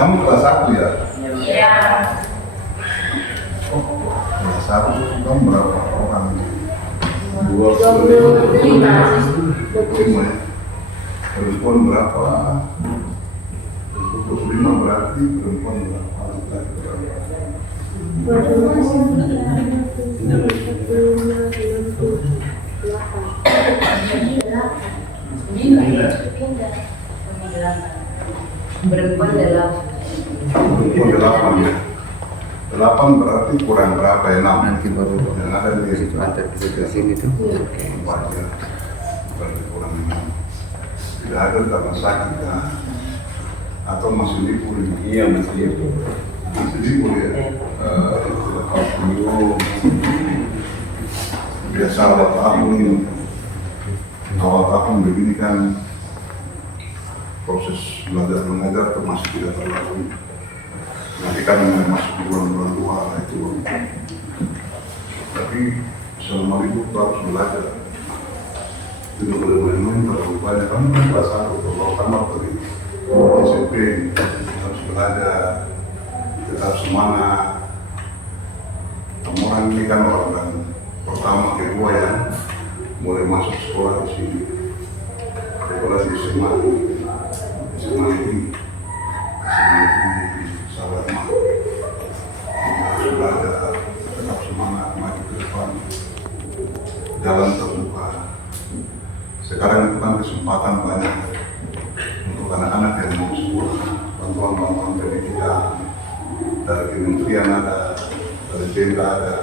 kamu kelas 1 ya? Iya. Kelas 1 kamu berapa orang? 25. 25 ya? Perempuan berapa? 25 berarti perempuan berapa? Laki-laki berapa? Berempat dalam Perempuan 8 ya? 8 berarti kurang berapa ya? 6 Nanti baru yang ada di situ antar ke sini tuh. Oke. 4 ya? Berarti kurang 6. Tidak ada karena sakit ya? Atau masih libur ini? Iya, masih libur. Masih libur ya? Tidak tahu biasa awal tahun begini kan proses belajar mengajar itu masih tidak terlalu. Nanti kan masuk bulan-bulan tua itu. Tapi selama libur kita harus belajar. Tidak boleh main-main terlalu banyak. Kan kelas 1 kalau kamar tadi SMP harus belajar, tetap semangat. Orang ini kan orang pertama kedua ya mulai masuk sekolah di sini. Sekolah di SMA ini sahabat mah harus belajar, tetap semangat maju ke depan, jalan terbuka. Sekarang itu kan kesempatan banyak untuk anak-anak yang mau sekolah, bantuan-bantuan pendidikan dari kementerian ada, dari Pemda ada.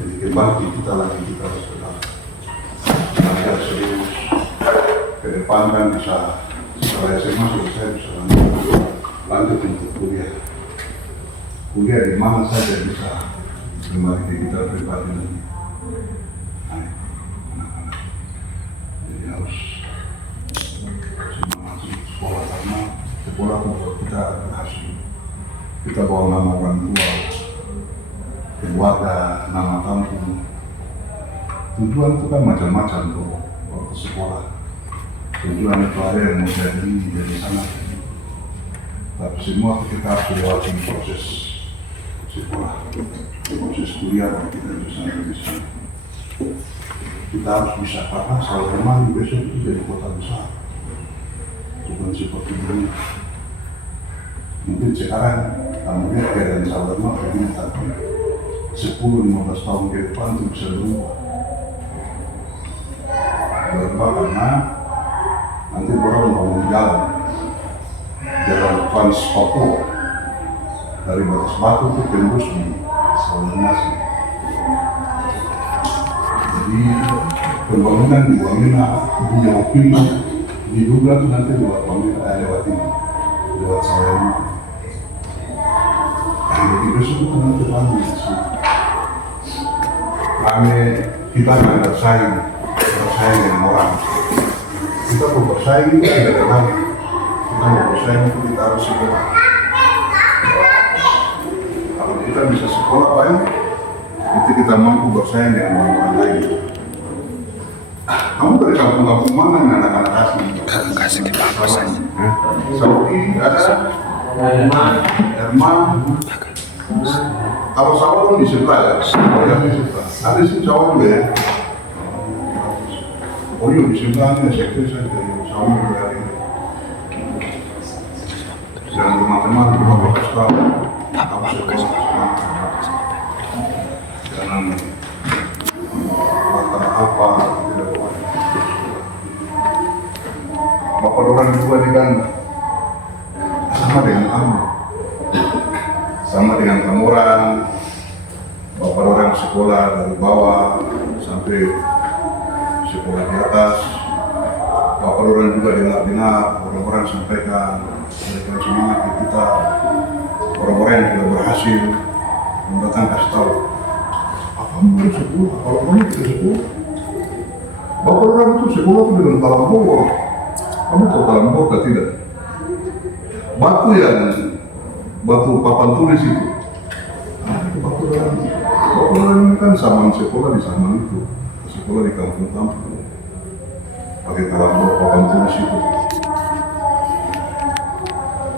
Jadi kembali kita harus tetap belajar serius. Ke depan kan bisa setelah SMA selesai bisa lanjut untuk kuliah. Kuliah di mana saja bisa kembali ke kita pribadi nanti. Nah, anak-anak. Jadi harus semangat sekolah karena sekolah membuat kita berhasil. Kita bawa nama orang tua, keluarga, nama kampung. Tujuan itu kan macam-macam tuh waktu sekolah. Tujuan itu ada yang mau jadi ini, jadi sana. Tapi semua kita harus lewati proses sekolah, proses kuliah dan kita bisa. Kita harus bisa karena Sawarma besok itu jadi kota besar. Bukan seperti dulu. Mungkin sekarang kamu lihat keadaan Sawarma begini tapi 10-15 tahun ke depan itu bisa berubah. Berubah karena nanti orang mau jalan Trans Papua dari Batas Batu itu tembus di Sulawesi. Jadi pembangunan di Wamena, di Yopino, diduga itu nanti lewat Wamena, lewat ini, lewat Sulawesi. Jadi besok itu nanti ramai di sini. Ramai kita nggak bersaing dengan orang. Kita mau bersaing itu tidak ada lagi. Kita mau bersaing itu kita harus sekolah. Kalau kita bisa sekolah baik, itu kita mampu bersaing dengan orang lain. Kamu dari kampung-kampung mana nih anak-anak asli? Kasih di bawah saja. Saudi ada, Herman. Kalau sawah di sebelah ya, di sebelah. Ada sih sawah juga ya. Oh iya di sebelahnya sektor saja sawah dari. Jangan teman-teman berapa kasih jangan apa tidak boleh. Bapak orang juga dengan sama dengan kamu, sama dengan kamu orang. Bapak orang sekolah dari bawah sampai sekolah di atas. Bapak orang juga dengar-dengar orang-orang sampaikan mereka semangat ke kita, orang-orang yang sudah berhasil datang kasih tahu apa kamu sekolah, kalau kamu tidak sekolah Bapak orang itu sekolah itu dengan talam bogor. Kamu tahu talam bogor atau tidak? Batu papan tulis itu. Bapak orang ini kan zaman sekolah di zaman itu, sekolah di kampung-kampung pakai talam bogor papan tulis itu.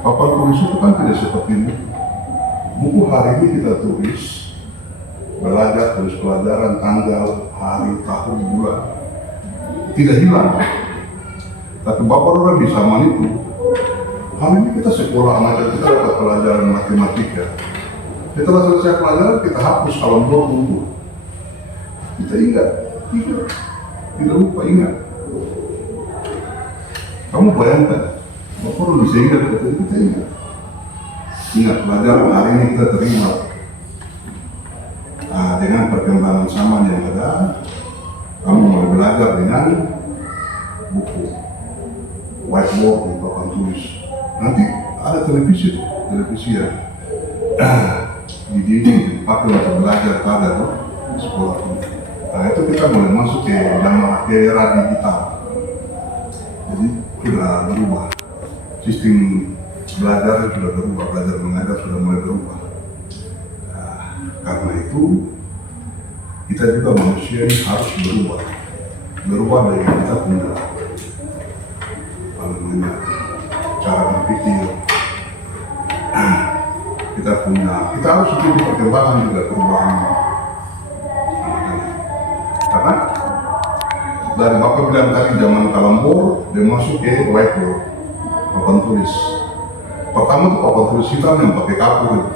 papan tulis itu kan tidak seperti buku. Buku hari ini kita tulis, belajar, tulis pelajaran, tanggal, hari, tahun, bulan, tidak hilang. Tapi Bapak orang di zaman itu, hari ini kita sekolah aja, kita dapat pelajaran matematika. Setelah selesai pelajaran, kita hapus alam buku. Kita ingat, tidak lupa ingat. Kamu bayangkan, Bapak orang bisa ingat, kita ingat. Ingat pelajaran hari ini kita terima. Dengan perkembangan zaman yang ada, kamu mau belajar dengan buku, whiteboard di papan tulis. Nanti ada televisi ya. Di dinding dipakai untuk belajar pada tuh di sekolah. Nah itu kita mulai masuk ke era digital. Jadi sudah berubah. Sistem belajar sudah berubah, belajar mengajar sudah mulai berubah. Karena itu kita juga manusia ini harus berubah dari kita punya cara berpikir. Kita harus ikuti perkembangan juga perubahan anak-anak. Karena dari Bapak bilang tadi zaman kalambor dia masuk ke whiteboard, papan tulis. Pertama tuh papan tulis hitam yang pakai kapur.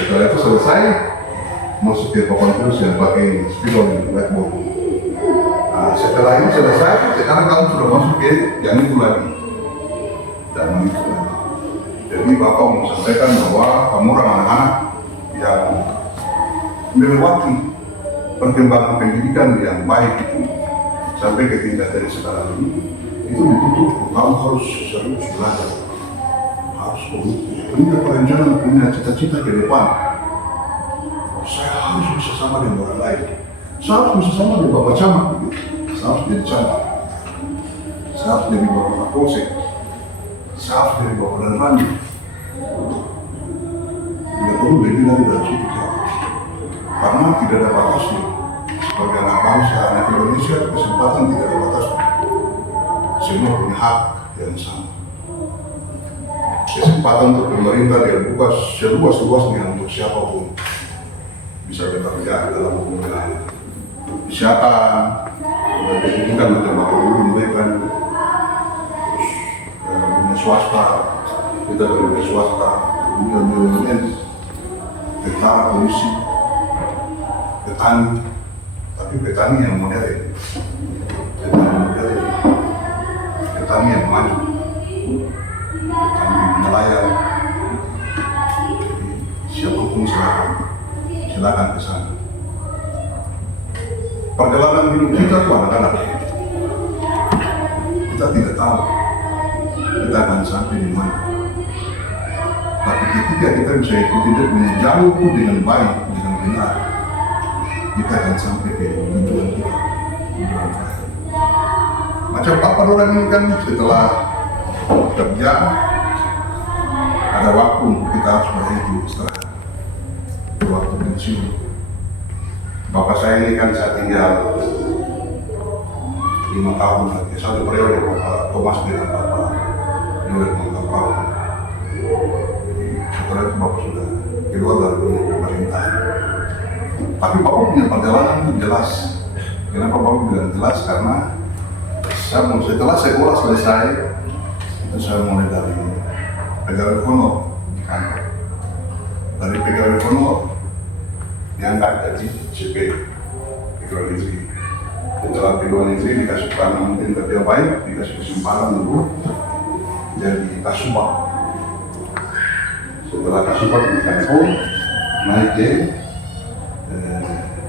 Setelah itu selesai, masuk ke papan tulis yang pakai spidol di whiteboard. Nah, setelah ini selesai, sekarang kamu sudah masuk ke yang itu lagi. Zaman itu lagi. Jadi Bapak mau sampaikan bahwa kamu orang anak-anak yang melewati perkembangan pendidikan yang baik itu sampai ke tingkat dari sekarang ini, itu ditutup, kamu harus serius belajar, harus punya perencanaan, punya cita-cita ke depan. Saya harus bisa sama dengan orang lain, saya harus bisa sama dengan Bapak Camat, saya harus jadi camat, saya harus jadi Bapak Kapolsek, saya harus jadi Bapak dan Rani. Tidak perlu lebih dari situ, karena tidak ada batasnya. Sebagai anak bangsa, anak Indonesia, kesempatan tidak ada batasnya. Semua punya hak yang sama. Kesempatan untuk pemerintah dia buka seluas-luasnya untuk siapapun bisa bekerja dalam pemerintahan. Siapa pendidikan macam Bapak Guru memberikan dunia swasta, kita beri swasta, dunia BUMN, tentara, polisi, petani, tapi petani yang modern, petani yang maju, petani nelayan. Jadi siapapun silakan ke sana. Perjalanan hidup kita itu anak-anak, kita tidak tahu kita akan sampai di mana. Tapi ketika kita bisa ikuti dia punya jalur itu dengan baik, dengan benar, kita akan sampai ke tujuan kita. Macam apa orang ini kan setelah kerja, ada waktu untuk kita harus berhenti istirahat. Waktu pensiun. Bapak saya ini kan saya tinggal 5 tahun lagi, satu periode Bapak Thomas dengan Bapak Noel Mangkapau. Setelah itu Bapak sudah keluar dari dunia pemerintahan. Tapi Bapak punya perjalanan itu jelas. Kenapa Bapak bilang jelas? Karena setelah sekolah selesai, itu saya mulai dari pegawai honor di kantor. Dari pegawai honor diangkat jadi CP, pegawai negeri. Setelah pegawai negeri dikasih peran mungkin kerja baik, dikasih kesempatan dulu jadi kasubag. Setelah kasubag di kantor, naik ke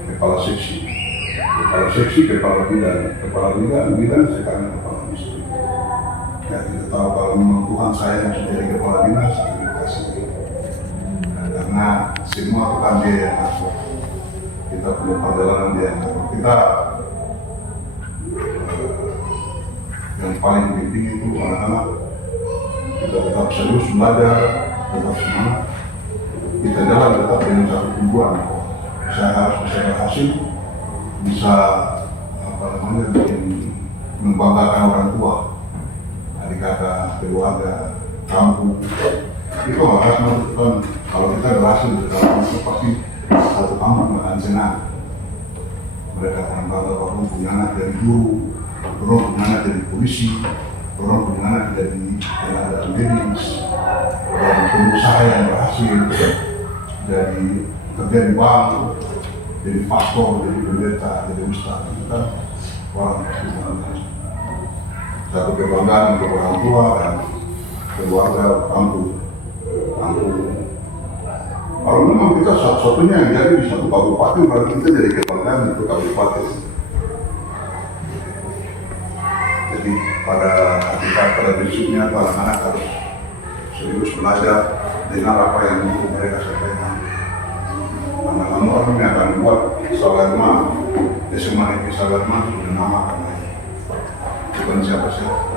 kepala seksi, kepala bidang sekarang kepala distrik. Ya kita tahu kalau memang Tuhan saya yang sudah jadi kepala dinas, kita kasih. Karena semua bukan dia yang ngatur, kita punya perjalanan dia yang ngatur. Kita yang paling penting itu anak-anak kita tetap serius belajar, tetap semangat, kita jalan tetap dengan satu tujuan. Saya harus bisa berhasil, bisa bikin membanggakan orang tua, adik kakak, keluarga, kampung. Itu harus menentukan kalau kita berhasil di dalam itu pasti satu kampung akan senang. Mereka akan bangga bahwa punya anak dari guru, orang punya anak dari polisi, orang punya anak dari tenaga medis, dari pengusaha yang berhasil, dari kerja di bank, dari pastor, dari pendeta, dari ustaz. Itu kan orang yang bangga. Satu kebanggaan untuk orang tua dan keluarga kampung. Kalau memang kita satu-satunya yang jadi di satu kabupaten, berarti kita jadi kebanggaan untuk kabupaten. Jadi pada prinsipnya anak-anak harus serius belajar dengan apa yang dulu mereka sampaikan. Karena orang yang akan buat Sagarma, SMA Negeri Sagarma sudah nama karena bukan siapa-siapa.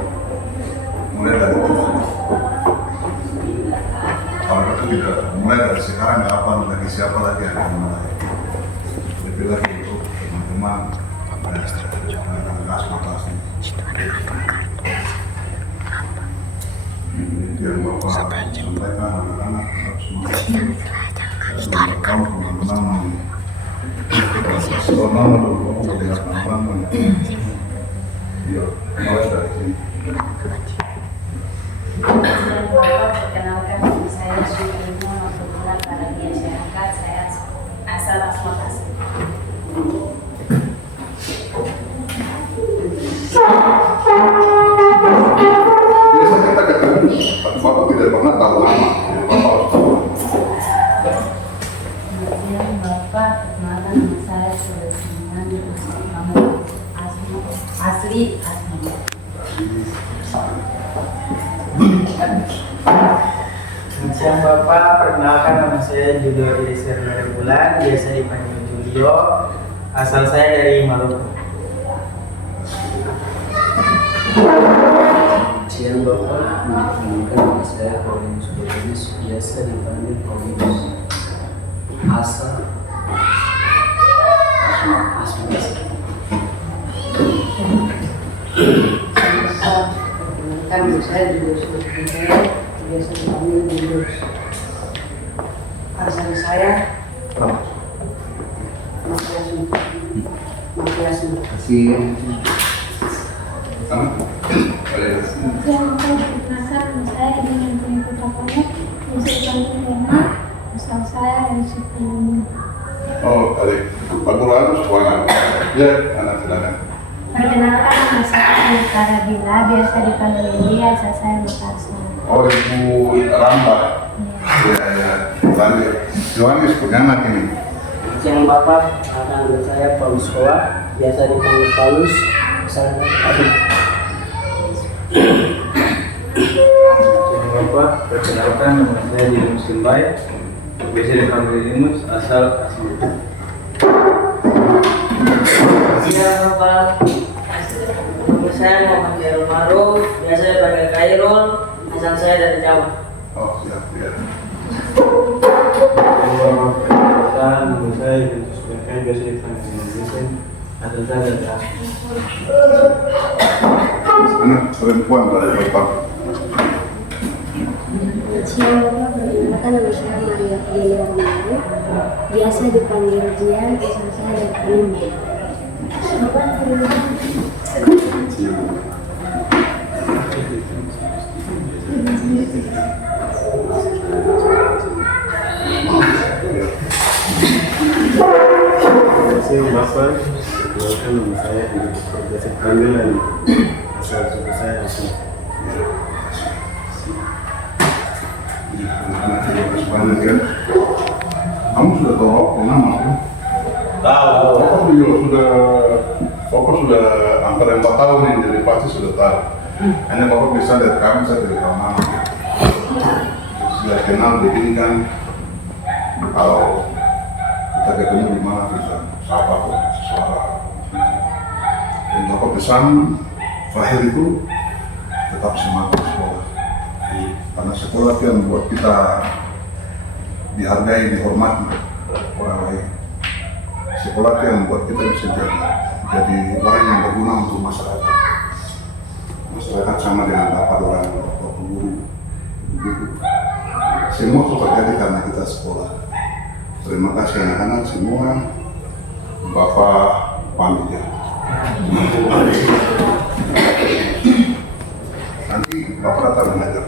Mulai dari kita. Kalau itu tidak mulai dari sekarang, kapan lagi siapa lagi yang akan mulai. Lebih lagi untuk teman-teman dan kelas-kelas ini. Yang Bapak sampaikan anak-anak harus semangat. Kamu teman-teman selama melihat teman-teman. Ya, mulai dari sini. Dan Bapak perkenalkan nama saya Sudirma Maftudullah Karadia Syarikat, saya asal Asma Tasik. Biasa kita ketemu, tapi Bapak tidak pernah tahu nama. Bapak harus tahu. Kemudian Bapak perkenalkan nama saya Sudirma nama asli Asma. Siang Bapak, perkenalkan nama saya Julio Elisir Bulan, biasa dipanggil Julio. Asal saya dari Maroko. Siang Bapak, perkenalkan nama saya Paulinus Budius, biasa dipanggil Paulinus. Asal Asma. Perkenalkan saya juga sudah biasa dipanggil Julius. Asal saya Mafiasmu. Sama? Boleh. Yang perkenalkan saya dengan pengikut kapalnya bisa dipanggil Lena, asal saya dari suku Bumi. Oh, kali. Pak Quran semuanya. Ya, anak silakan. Perkenalkan nama saya Anita Rabila, biasa dipanggil Lili, asal saya Makassar. Oh, Ibu Ramba. Ya. Lanjut. Yohanes punya anak ini. Siang Bapak, nama saya Paulus Koa, biasa dipanggil Paulus, asal Aduh. Siang Bapak, perkenalkan nama saya Dimas Limbai, biasa dipanggil Dimas, asal Asma. Siang Bapak, nama saya Muhammad Khairul Maruf, biasa dipanggil Khairul, asal saya dari Jawa. Oh, siap. Perkenalkan nama saya Yunus Berkay, biasa dipanggil Vincent, asal saya dari Asma. Anak perempuan dari Bapak. Siang Bapak, perkenalkan nama saya Maria Fidelia Romano, biasa dipanggil Jian, asal saya dari Palembang. Siang Bapak, perkenalkan nama saya biasa panggilan asal suku saya Asma. Anak sebanyak ya. Kamu sudah tahu nama ya? Tahu. Bapak sudah hampir 4 tahun ini, jadi pasti sudah tahu. Hanya Bapak bisa lihat kami, saya tidak tahu nama. Sudah kenal begini kan, kalau kita ketemu di mana bisa sapa kok, suara. Dan Bapak pesan terakhir itu tetap semangat sekolah. Karena sekolah itu yang membuat kita dihargai, dihormati orang lain. Sekolah itu yang membuat kita bisa jadi orang yang berguna untuk masyarakat. Masyarakat sama dengan dapat orang tua guru semua itu terjadi karena kita sekolah. Terima kasih anak-anak semua. Bapak pamit ya. Nanti Bapak datang mengajar.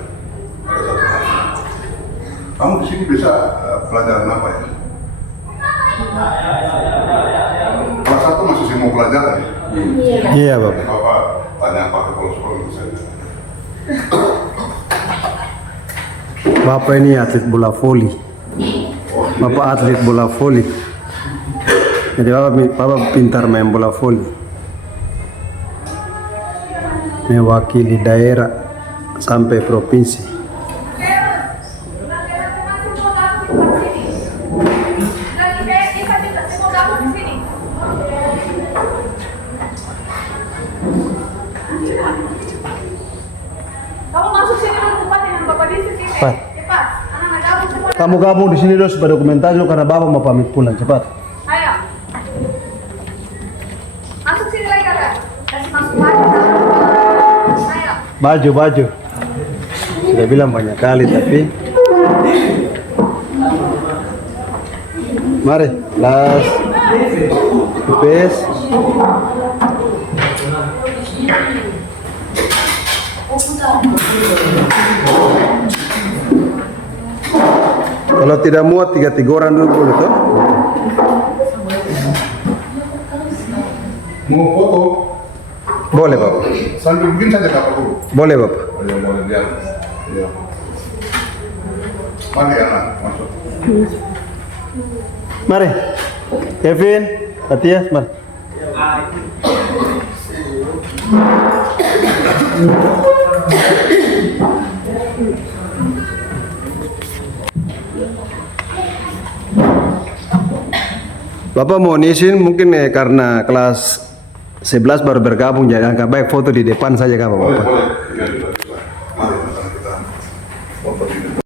Ada satu hari. Kamu di sini bisa pelajaran apa ya? Kelas 1 masih semua pelajaran ya? Iya, Bapak. Bapak tanya apa kalau sekolah itu saja. Bapak ini atlet bola voli. Bapak atlet bola voli. Jadi Bapak pintar main bola voli. Mewakili daerah sampai provinsi. Kamu masuk sini dulu tempat yang Bapak di sini. Cepat. Cepat. Anak gabung semua. Kamu gabung di sini dulu supaya dokumentasi karena Bapak mau pamit pulang. Cepat. Ayo. Masuk sini lagi kakak. Kasih masuk baju. Ayo. Baju. Sudah bilang banyak kali tapi. Mari, kelas UPS. Kalau tidak muat 3 orang dulu boleh toh? Mau foto? Boleh Bapak. Sambil begini saja Bapak dulu. Boleh Bapak. Oh, ya, boleh lihat. Ya. Mari anak masuk. Mari. Kevin, Matias, mari. Bapak mau izin mungkin karena kelas 11 baru bergabung, jadi angka baik foto di depan saja kan Bapak. Boleh.